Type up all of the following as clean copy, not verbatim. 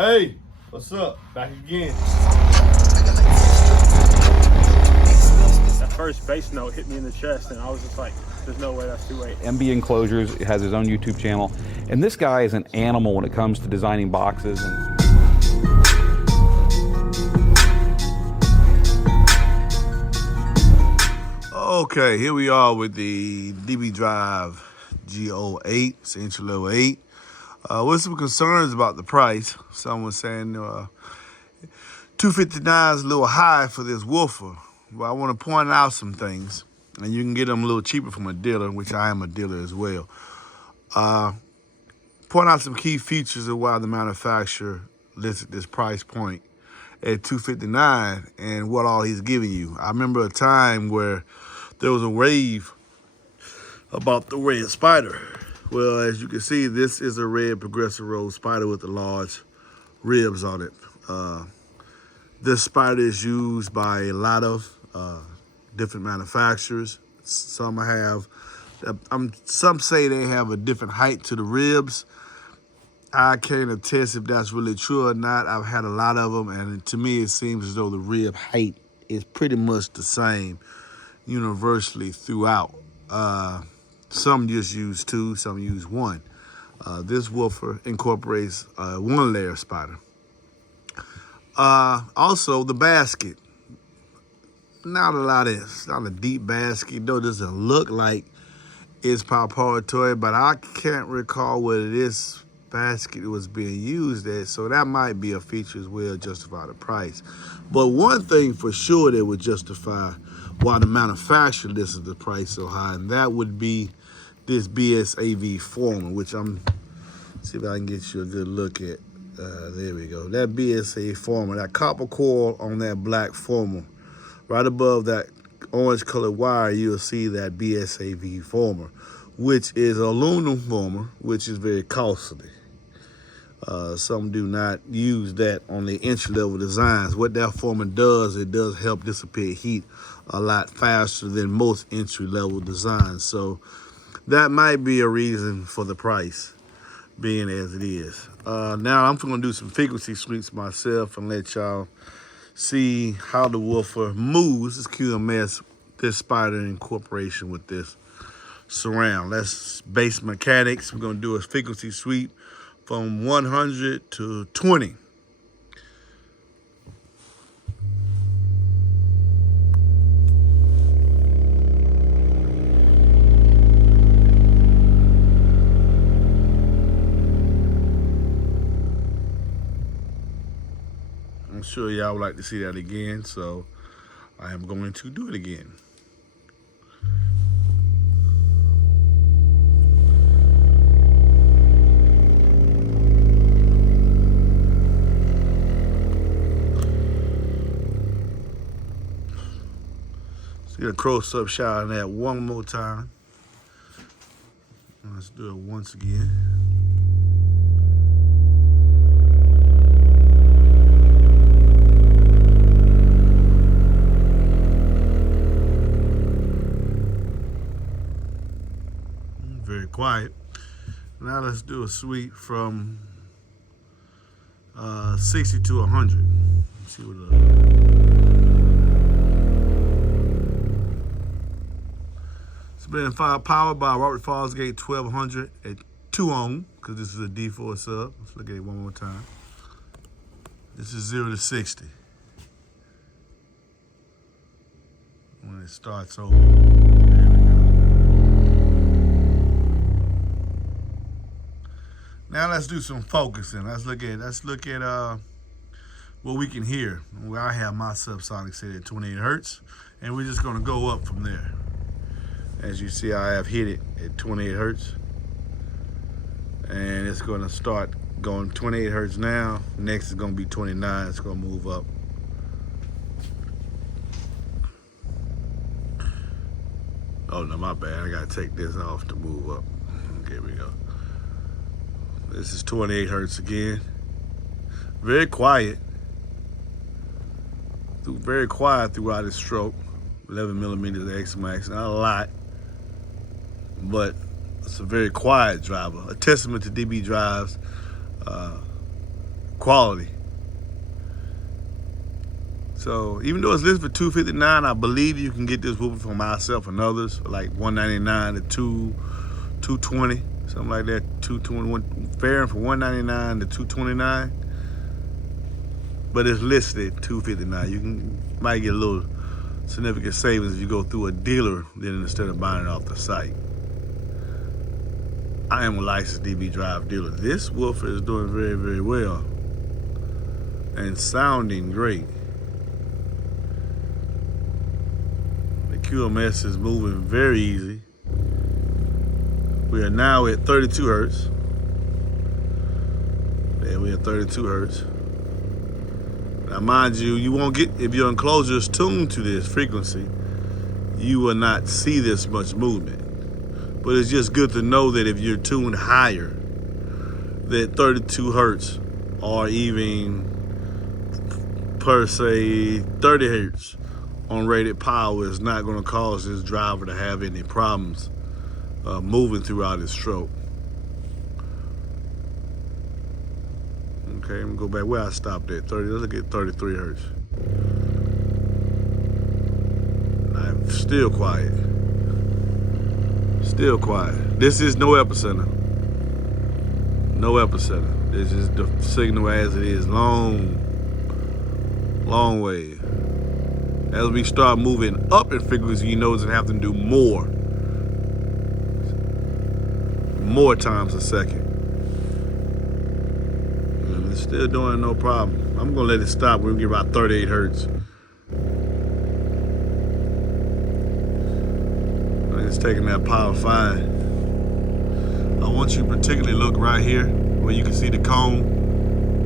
Hey, what's up? Back again. That first bass note hit me in the chest, and I was just like, there's no way that's 2.8. MB Enclosures has his own YouTube channel, and this guy is an animal when it comes to designing boxes. Okay, here we are with the DB Drive G08, it's entry level 8. With some concerns about the price. Someone saying $259 is a little high for this woofer. But I want to point out some things, and you can get them a little cheaper from a dealer, which I am a dealer as well. Point out some key features of why the manufacturer listed this price point at $259 and what all he's giving you. I remember a time where there was a rave about the red spider. Well, as you can see, this is a red progressive road spider with the large ribs on it. This spider is used by a lot of different manufacturers. Some say they have a different height to the ribs. I can't attest if that's really true or not. I've had a lot of them, and to me, it seems as though the rib height is pretty much the same universally throughout. Some just use 2, some use 1. This woofer incorporates a 1-layer spider. Also, the basket. Not a deep basket, though it doesn't look like it's proprietary, but I can't recall whether this basket was being used at, so that might be a feature as well, justify the price. But one thing for sure that would justify why the manufacturer listed the price so high, and that would be this BSAV former, which see if I can get you a good look at. There we go. That BSA former, that copper coil on that black former, right above that orange colored wire, you'll see that BSAV former, which is an aluminum former, which is very costly. Some do not use that on the entry-level designs. What that former does, it does help dissipate heat a lot faster than most entry-level designs. So that might be a reason for the price being as it is. Now I'm going to do some frequency sweeps myself and let y'all see how the woofer moves. This QMS, this spider incorporation with this surround. That's bass mechanics. We're going to do a frequency sweep from 100 to 20. I'm sure y'all would like to see that again, so I am going to do it again. Get a close-up shot on that one more time. Let's do it once again. Very quiet. Now let's do a sweep from 60 to 100. Let's see what it's been powered by Robert Fosgate 1200 at 2 ohm, because this is a D4 sub. Let's look at it one more time. This is 0 to 60. When it starts over. Now let's do some focusing. Let's look at what we can hear. Well, I have my subsonic set at 28 hertz, and we're just gonna go up from there. As you see, I have hit it at 28 hertz, and it's gonna start going 28 hertz now. Next is gonna be 29. It's gonna move up. Oh no, my bad. I gotta take this off to move up. Here we go. This is 28 hertz again. Very quiet. Very quiet throughout its stroke. 11 millimeters X max, not a lot, but it's a very quiet driver. A testament to DB Drive's quality. So even though it's listed for $259, I believe you can get this woofer from myself and others for like $199 to $220, something like that. $221, fair for $199 to $229. But it's listed at $259. You might get a little significant savings if you go through a dealer then instead of buying it off the site. I am a licensed DB Drive dealer. This woofer is doing very, very well and sounding great. The QMS is moving very easy. We are now at 32 hertz. Yeah, we're at 32 hertz. Now, mind you, you won't get, if your enclosure is tuned to this frequency, you will not see this much movement. But it's just good to know that if you're tuned higher, that 32 hertz or even per se 30 hertz on rated power is not going to cause this driver to have any problems moving throughout his stroke. Okay, I'm gonna go back where I stopped at 30. Let's look at 33 hertz. I'm still quiet. Still quiet. This is no epicenter. No epicenter. This is the signal as it is. Long way. As we start moving up in frequency, you notice it have to do more times a second. And it's still doing no problem. I'm gonna let it stop. We're gonna get about 38 hertz. It's taking that power fine. I want you to particularly look right here where you can see the cone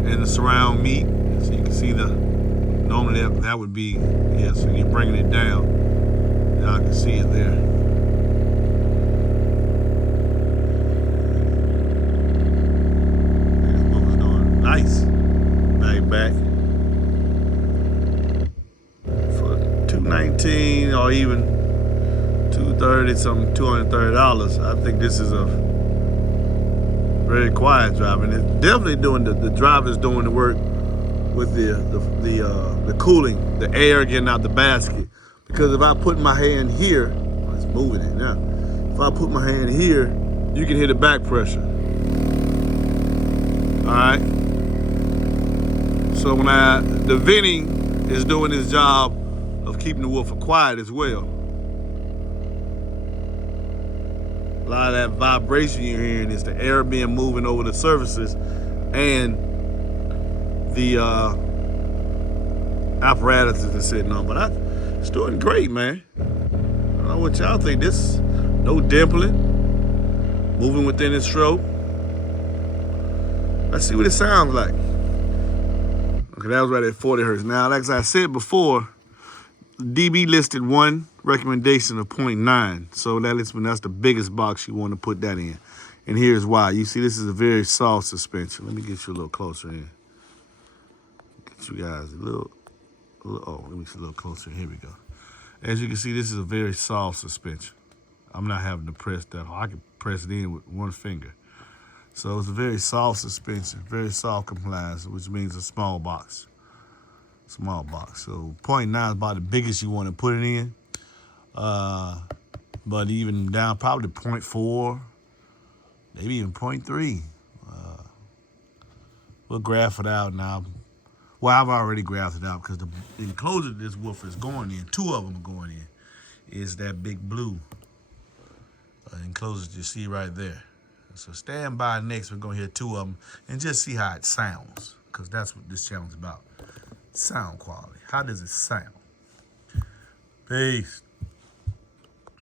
and the surround meet. So you can see normally that would be, yes, so you're bringing it down. Y'all can see it there. This woofer's doing nice. Back. For $219 or even $230, something, $230. I think this is a very quiet drive, and it's definitely doing the driver's doing the work with the cooling, the air getting out the basket. Because if I put my hand here, it's moving it now. If I put my hand here, you can hear the back pressure. All right. So the venting is doing its job of keeping the woofer quiet as well. A lot of that vibration you're hearing is the air being moving over the surfaces and the apparatus it's sitting on. But it's doing great, man. I don't know what y'all think. This, no dimpling, moving within its stroke. Let's see what it sounds like. Okay, that was right at 40 hertz. Now, like I said before, DB listed one recommendation of 0.9. So that's the biggest box you want to put that in. And here's why. You see, this is a very soft suspension. Let me get you a little closer in. Get you guys a little let me see a little closer. Here we go. As you can see, this is a very soft suspension. I'm not having to press that. I can press it in with one finger. So it's a very soft suspension, very soft compliance, which means a small box. Small box. So 0.9 is about the biggest you want to put it in. But even down probably 0.4, maybe even 0.3. We'll graph it out now. Well, I've already graphed it out because the enclosure this woofer is going in, two of them are going in, is that big blue enclosure you see right there. So stand by next, we're going to hear two of them and just see how it sounds, because that's what this channel is about. Sound quality. How does it sound? Peace.